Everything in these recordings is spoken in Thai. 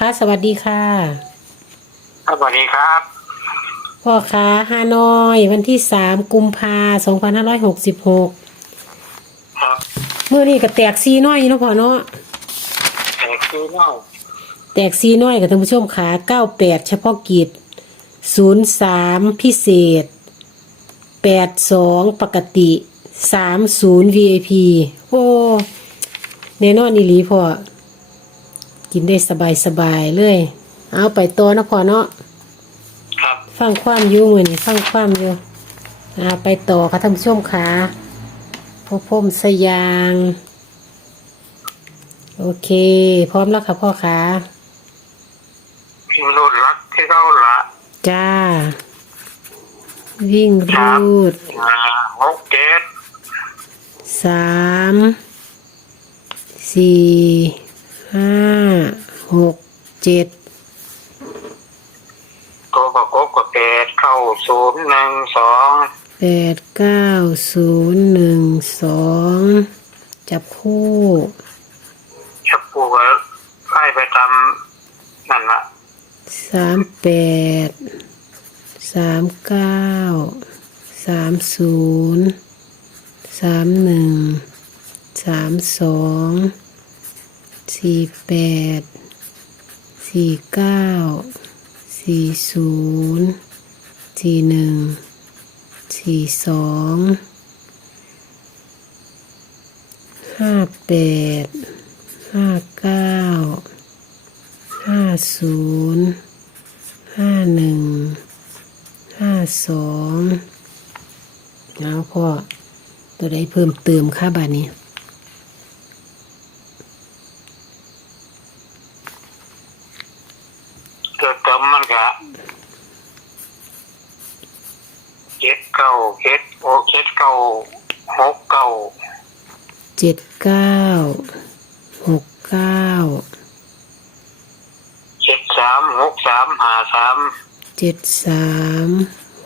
ค่ะสวัสดีค่ะ ครับสวัสดีครับพ่อค้าฮานอย วันที่สามกุมภาสองพันห้าร้อยหกสิบหกครับเมื่อนี้ก็แตกซีน้อยอยู่เนาะพ่อเนาะแต่คือเล่าแตกซีน้อยกับท่านผู้ชมขาเก้าแปดเฉพาะกิจศูนย์สามพิเศษแปดสองปกติสามศูนย์ VIP โอ้แน่นอนอีหลีพ่อ กินได้สบายสบายๆเลย เอาไปตัวเนาะพ่อเนาะครับฟังความอยู่มือนี่ฟังความอยู่อ่าไปต่อค่ะท่านผู้ชมค่ะพ่อพรมสยาง โอเค พร้อมแล้วค่ะพ่อขาพิมพ์รูดรักที่เราละจ้า วิ่งรูดอ่าหกเจ็ดสามสี่ ห้าหกเจ็ดตัวประกบกับแปดเข้าศูนย์หนึ่งสองแปดเก้าศูนย์หนึ่งสองจับคู่ชักปูก็ไล่ไปทำนั่นละสามแปดสามเก้าสามศูนย์สามหนึ่งสามสอง สี่แปดสี่เก้าสี่ศูนย์สี่หนึ่งสี่สองห้าแปดห้าเก้าห้าศูนย์ห้าหนึ่งห้าสองเอาพ่อตัวใดเพิ่มเติมค่าบาทนี้ กิดจำมันก็เจ็ดเก้าเจ็ดโอเจ็ดเก้าหกเก้าเจ็ดเก้าหกเก้าเจ็ดสามหกสามห้าสามเจ็ดสาม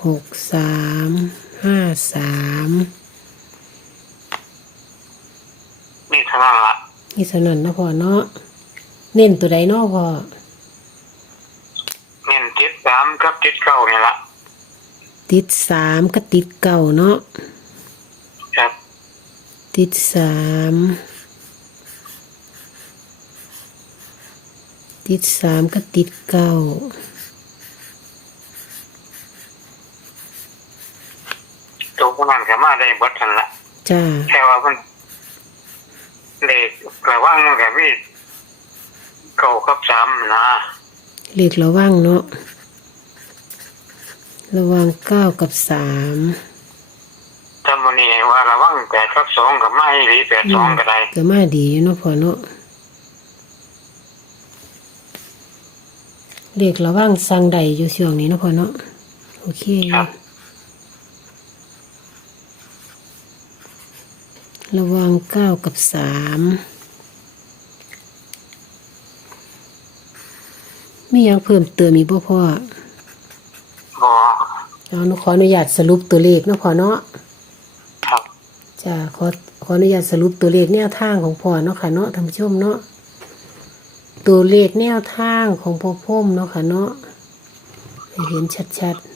หกสามห้าสามนี่เท่านั้นละนี่สนั่นนะพ่อเนาะเน้นตัวใดเนาะพ่อ เน้นเจ็ดสาม กับเจ็ดเก้านี่ละติดสามก็ติดเก่าเนาะครับติดสามติดสามก็ติดเก้าตัวพวกนั้นก็มาได้เบดทันละจ้าแค่ว่ามันเด็กระว่างมันกับพี่เก่ากับซ้ำนะเรียกระวังเนาะ ระวังเก้ากับสามถ้ามันนี่ว่าระว่างแปดกับสองกับไม่หรือแปดสองก็ได้ก็มาดีอยู่เนาะพอเนาะเรียกระวังสั่งใดอยู่ช่วงนี้เนาะพอเนาะโอเคอยู่ระวังเก้ากับสามมีหยังเพิ่มเติมอีกบ่พ่อบอ เอาหนูขออนุญาตสรุปตัวเลขเนาะพ่อเนาะครับจ้าขอขออนุญาตสรุปตัวเลขแนวทางของพ่อเนาะค่ะเนาะท่านผู้ชมเนาะตัวเลขแนวทางของพ่อพ่มเนาะค่ะเนาะให้เห็นชัดๆ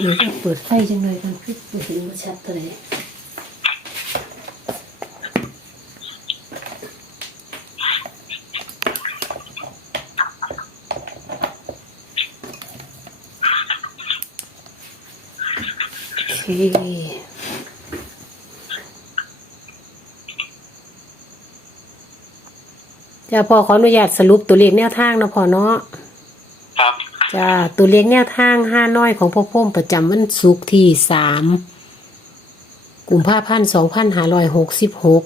เดี๋ยวจะเปิดไฟจังเลยกันคือเปิดเห็นบ่ชัดตัวไหน จ้าพ่อขออนุญาตสรุปตัวเลขแนวทางเนาะพ่อเนาะครับจ้าตัวเลขแนวทางห้าน้อยของพ่อพ่มประจำวันศุกร์ที่สามกุมภาพันธ์สองพันห้าร้อยหกสิบหก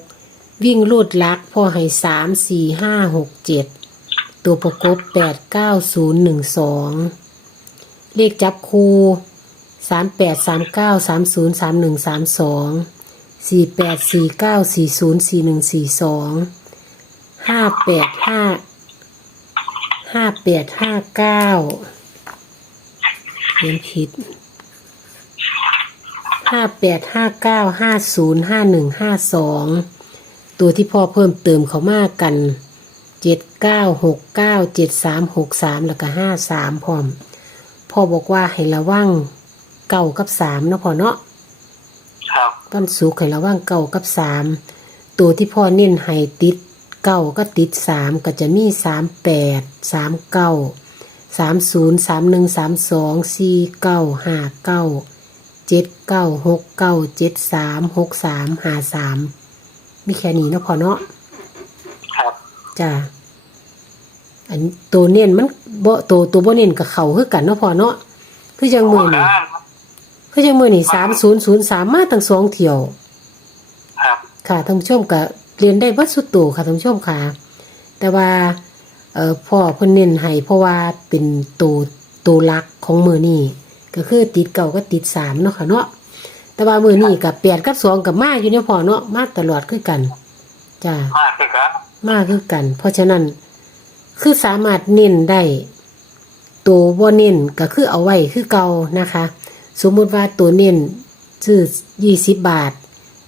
วิ่งลูดลักพ่อให้สามสี่ห้าหกเจ็ดตัวประกบแปดเก้าศูนย์หนึ่งสองเลขจับคู สามแปดสามเก้าสามศูนย์สามหนึ่งสามสองสี่แปดสี่เก้าสี่ศูนย์สี่หนึ่งสี่สองห้าแปดห้าห้าแปดห้าเก้าเขียนผิดห้าแปดห้าเก้าห้าศูนย์ห้าหนึ่งห้าสองตัวที่พ่อเพิ่มเติมเขามากันเจ็ดเก้าหกเก้าเจ็ดสามหกสามแล้วก็ห้าสามพร้อมพ่อบอกว่าให้ระวัง เก้ากับสามเนาะพ่อเนาะครับต้นสุกให้ระวังเก้ากับสามตัวที่พ่อเน้นให้ติดเก้าก็ติดสามก็จะมีสามแปดสามเก้าสามศูนย์สามหนึ่งสามสองสี่เก้าห้าเก้าเจ็ดเก้าหกเก้าเจ็ดสามหกสามห้าสามมีแค่นี้เนาะพ่อเนาะครับจ้าอันตัวเน้นมันบ่ตัวตัวบ่เน้นกับเขาคือกันเนาะพ่อเนาะคือจังมือนี่ ครับคือจังมือนี่สามศูนย์ศูนย์สามมาตั้งสองเที่ยว ครับ ค่ะท่านผู้ชมก็เรียนได้วัดสุดโตค่ะท่านผู้ชมค่ะ แต่ว่าเอ่อพ่อเพิ่นเน้นให้เพราะว่าเป็นตัวตัวหลักของมือนี่ก็คือติดเก่าก็ติดสามเนาะค่ะเนาะแต่ว่ามือนี่กับแปดกับสองกับมาอยู่เนี่ยพ่อเนาะมาตลอดคือกันจ้ามากเลยครับมาคือกัน เพราะฉะนั้นคือสามารถเน้นได้ตัวบ่เน้นก็คือเอาไว้คือเก่านะคะ สมมุติว่าตัวเน้นซื้อยี่สิบบาท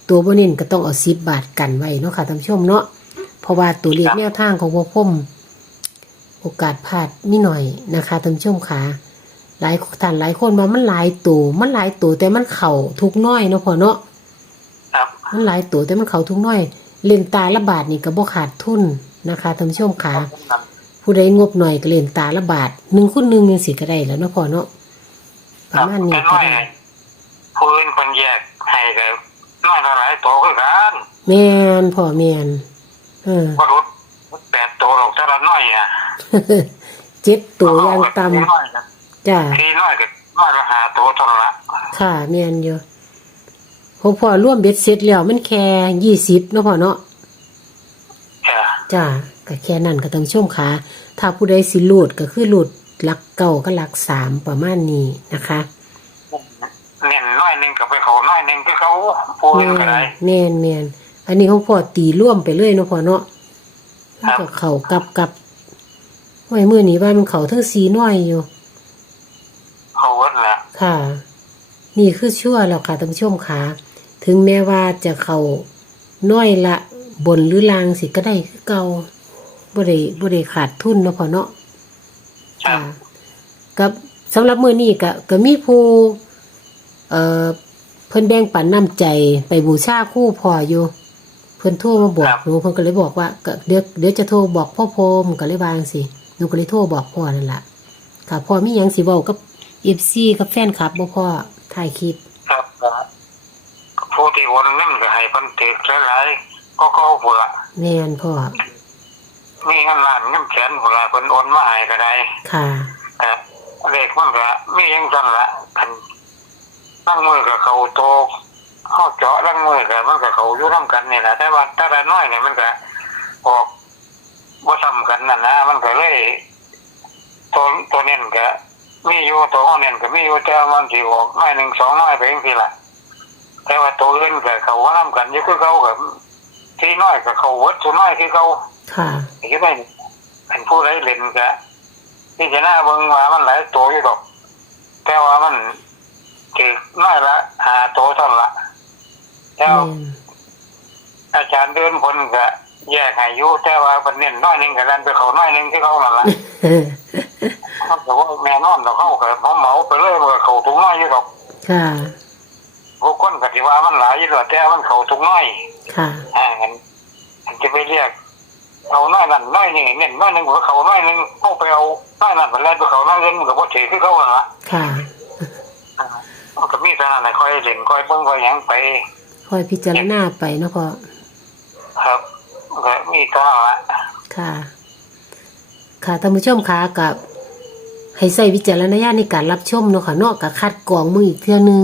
ตัวบ่เน้นก็ต้องเอาสิบบาทกันไว้เนาะค่ะท่านผู้ชมเนาะเพราะว่าตัวเลขแนวทางของพวกผมโอกาสพลาดนิดหน่อยนะคะท่านผู้ชมค่ะหลายท่านหลายคนมามันหลายตัวมันหลายตัวแต่มันเข่าทุกน้อยเนาะพอเนาะครับมันหลายตัวแต่มันเขาทุกน้อย เล่นตาละบาทนี่ก็บ่ขาดทุนนะคะท่านผู้ชมค่ะ ผู้ใดงบหน่อยก็เล่นตาละบาทหนึ่งคุณหนึ่งยังสิก็ได้แล้วเนาะพอเนาะ ประมาณนี้แต่ก็น้อยได้ผู้อื่นคนแยกให้ก็น้อยเท่าไหร่โตคือกันแม่นพ่อแม่นเออบ่รู้แปดโตหรอกแต่ละน้อยอะเจ็ดตัวอย่างต่ทีน้อยก็ำจ้าทีน้อยก็น้อยละหาโตเท่านั้นละค่ะแม่นอยู่พอพ่อร่วมเบ็ดเสร็จแล้วมันแค่ยี่สิบเนาะพ่อเนาะเออจ้าก็แค่นั้นก็ต้องชมค่ะถ้าผู้ใดสิลูดก็คือลูด หลักเก่าก็หลักสามประมาณนี้นะคะเน้นน้อยหนึงกับไปเขาน้อยหนึงที่เขาผู้อื่นก็ได้แม่นแม่นอันนี้ของพ่อตีร่วมไปเลยเนาะพ่อเนาะครัมันบก็เข่ากับกับไว้มือนี้ว่ามันเข่าทั้งสีน้อยอยู่เขาเวิร์ดแหละค่ะ นี่คือชั่วแล้วค่ะท่านผู้ชมค่ะถึงแม้ว่าจะเข่าน้อยละบนหรือลางสิก็ได้คือเก่าบ่ได้บ่ได้ขาดทุนเนาะพ่อเนาะ ครัค่ะบกับสำหรับมื้อนี้ก็ก็มีผู้เอ่อเพิ่นแบ่งปันน้ำใจไปบูชาครู่พ่ออยู่ เพิ่นโทรมาบอกหนูเพิ่นก็เลยบอกว่าก็เดี๋ยวเดี๋ยวจะโทรบอกพ่อโพมก็เลยวาจั่งสิหนูก็เลยโทรบอกพ่อนั่นล่ะค่ะพ่อมีหยังสิเว้ากับ FC กับแฟนคลับบ่พ่อถ่ายคลิปครับผู้ที่โอนเงินก็ให้เพันติดหลายๆก็เขาผู้ละแม่นพ่อ มีเงินล้านเงินแสนผู้ละเพิ่นโอนมาให้ก็ได้ค่ะแต่เลขมันก็มีอยังซั่นละคันตั้งมือกับเขาโตเฮาเจาะตั้งมือกับมันก็เขาอยู่นํกันนี่แหละแต่ว่าแต่ละน้อยเนี่ยมันก็ออกบ่ซ้ำกันนั่นนะมันก็เลยตัวตัวเน้นก็มีอยู่ตัวเฮาเน้นก็มีอยู่แต่ว่ามันสิออกน้อยหนึ่งสองน้อยไปจังซี่ล่ะแต่ว่าตัวอื่นก็เขาว่านํกันอยู่คือเขากับที่น้อยกับเขาเวิร์ดตัวน้อยคือเขา ค่ะคิดว่าเป็นผู้ไรเล่นก็ที่จะน่าเบิ่งว่ามันหลายตัวอยู่ดอก แต่ว่ามันถือน้อยละหาตัวเท่านั้นละแล้วแม่นอาจารย์เดินคนก็แยกให้อยู่แต่ว่าเป็นเน้นน้อยหนึงกับดันไปเขาน้อยหนึงที่เขานั่นละมันก็ว่าแม่นอนดอกเขาก็เขาเหมาไปเลยมันก็เขาถุงน้อยอยู่ดอกค่ะพวกคนก็สิว่ามันหลายอยู่ดอกแต่มันเขาถุงน้อยค่ะอ่าเห็นมันจะไปเรียก เอาน้อยนั่นน้อยนี่เน้นน้อยหนึงหัวเขาน้อยหนึงเข้าไปเอาน้อยนั่นไปแล้วไปเขาน้อยเงินมันก็บ่ถือคือเขานั่นละค่ะอ่ามันก็มีเท่านั้นแหละคอยเล่นคอยเบิ่งคอยหยังไปคอยพิจารณาไปเนาะพ่อครับก็มีเท่านั้นละค่ะ ค่ะท่านผู้ชมคะกับให้ใส่วิจารณญาณในการรับชมเนาะค่ะเนาะกับคัดกรองมืออีกเทื่อนึง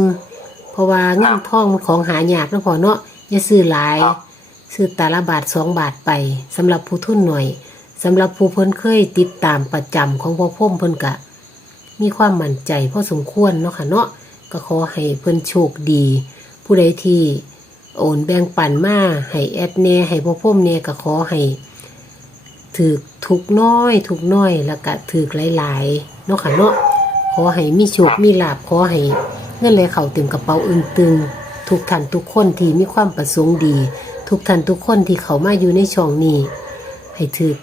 เพราะว่าเงินทองมันของหายากเนาะพ่อเนาะอย่าซื้อหลาย ซื้อตาละบาทสองบาทไปสำหรับผู้ทุนหน่อยสำหรับผู้เพิ่นเคยติดตามประจำของพ่อพ่มเพิ่นกะ มีความมั่นใจพอสมควรเนาะค่ะเนาะก็ขอให้เพิ่นโชคดี ผู้ใดที่โอนแบ่งปันมาให้แอดแน่ให้พ่อพ่มแน่ก็ขอให้ถือทุกน้อยทุกน้อยแล้วก็ถือหลายๆเนาะค่ะเนาะขอให้มีโชคมีลาภขอให้เงินไหลเข้าเต็มกระเป๋าอึนตึงทุกท่านทุกคนที่มีความประสงค์ดี ทุกท่านทุกคนที่เขามาอยู่ในช่องนี้ ให้ถือ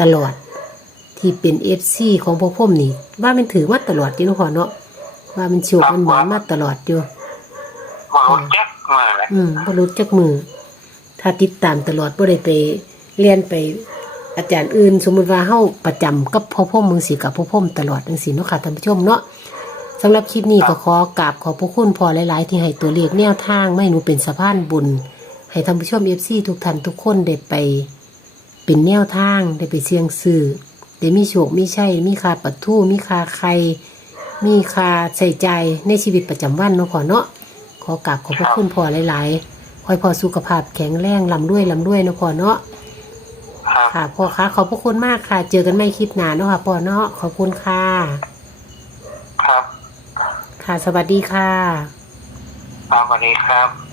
ตลอดที่เป็นเอฟซีของพวกผมนี่ ว่ามันถือมาตลอดอยู่เนาะพ่อเนาะว่ามันโชคมันหวานมาตลอดอยู่มารู้จักมาเลยอืมบ่รู้จักมือ ถ้าติดตามตลอดบ่ได้ไปเรียนไปอาจารย์อื่น สมมุติว่าเฮาประจำกับพ่อพ่อมึงสิกับพ่อพ่อมตลอดจังซี่เนาะค่ะท่านผู้ชมเนาะสำหรับคลิปนี้ก็ขอกราบขอบพระคุณพ่อหลาย ๆ ที่ให้ตัวเลขแนวทางไม่หนูเป็นสะพานบุญ ให้ท่านผู้ชม FC ทุกท่านทุกคนได้ไป เป็นแนวทางได้ไปเสี่ยงซื้อได้มีโชคมีชัยมีค่าปัดทู่มีค่าไข่มีค่าใส่ใจายในชีวิตประจำวันเนาะพ่อเนาะขอกราบขอบพระคุณพ่อหลายๆขอให้พ่อสุขภาพแข็งแรงลำด้วยลำด้วยเนาะพ่อเนาะครับค่ะพ่อคะขอบพระคุณมากค่ะ เจอกันไม่คลิปหนาเนาะค่ะพ่อเนาะขอบคุณค่ะครับ ค่ะสวัสดีค่ะสวัสดีครับ